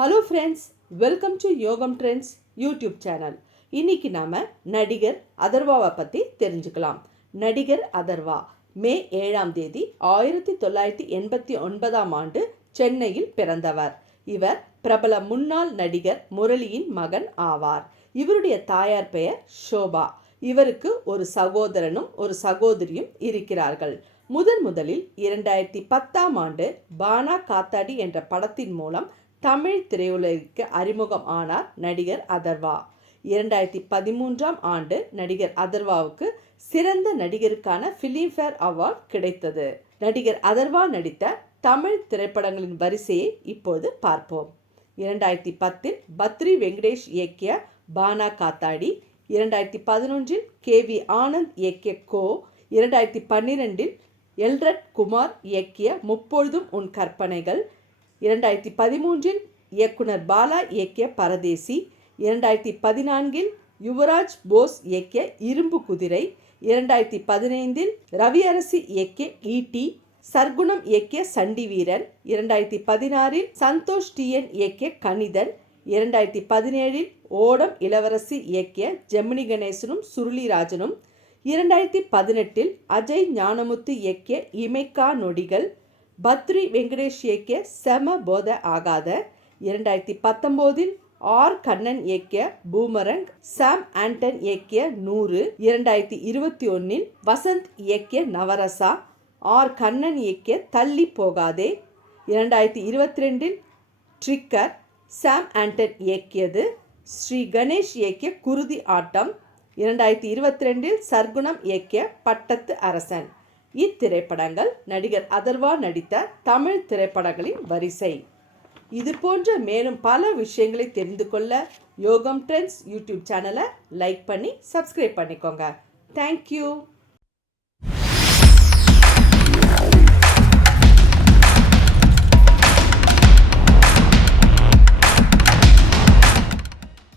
Hello friends, welcome to யோகம் trends YouTube channel. இன்னைக்கு நாம நடிகர் அதர்வாவை பற்றி தெரிஞ்சுக்கலாம். நடிகர் அதர்வா மே 7ஆம் தேதி 1989ஆம் ஆண்டு சென்னையில் பிறந்தவர். இவர் பிரபல முன்னாள் நடிகர் முரளியின் மகன் ஆவார். இவருடைய தாயார் பெயர் ஷோபா. இவருக்கு ஒரு சகோதரனும் ஒரு சகோதரியும் இருக்கிறார்கள். முதலில் 2010ஆம் ஆண்டு பானா காத்தாடி என்ற படத்தின் மூலம் தமிழ் திரையுலகிற்கு அறிமுகம் ஆனார் நடிகர் அதர்வா. 2013ஆம் ஆண்டு நடிகர் அதர்வாவுக்கு சிறந்த நடிகருக்கான ஃபிலிம்ஃபேர் அவார்ட் கிடைத்தது. நடிகர் அதர்வா நடித்த தமிழ் திரைப்படங்களின் வரிசையை இப்போது பார்ப்போம். 2010இல் பத்ரி வெங்கடேஷ் இயக்கிய பானா காத்தாடி, 2011இல் KV ஆனந்த் இயக்கிய கோ, 2012இல் எல்ரட் குமார் இயக்கிய முப்பொழுதும் உன் கற்பனைகள், 2013இல் இயக்குனர் பாலா இயக்கிய பரதேசி, 2014இல் யுவராஜ் போஸ் இயக்கிய இரும்பு குதிரை, 2015இல் ரவியரசி இயக்கிய ஈட்டி, சர்க்குணம் இயக்கிய சண்டி வீரன், 2016இல் சந்தோஷ் TN இயக்கிய கணிதன், 2017இல் ஓடம் இளவரசி இயக்கிய ஜெமினி கணேசனும் சுருளிராஜனும், 2018இல் அஜய் ஞானமுத்து இயக்கிய இமைக்கா நொடிகள், பத்ரி வெங்கடேஷ் இயக்கிய செம போத ஆகாத, 2019இல் கண்ணன் இயக்கிய பூமரங், சாம் ஆண்டன் இயக்கிய 100, 2021இல் வசந்த் இயக்கிய நவரசா, கண்ணன் இயக்கிய தள்ளி போகாதே, 2022இல் ட்ரிக்கர் சாம் ஆண்டன் இயக்கியது, ஸ்ரீ கணேஷ் இயக்கிய குருதி ஆட்டம், 2022இல் சர்க்குணம் இயக்கிய பட்டத்து அரசன். இத்திரைப்படங்கள் நடிகர் அதர்வா நடித்த தமிழ் திரைப்படங்களின் வரிசை. இது போன்ற மேலும் பல விஷயங்களை தெரிந்து கொள்ள யோகம் ட்ரெண்ட்ஸ் யூடியூப் சேனலை லைக் பண்ணி சப்ஸ்கிரைப் பண்ணிக்கோங்க. தேங்க்யூ.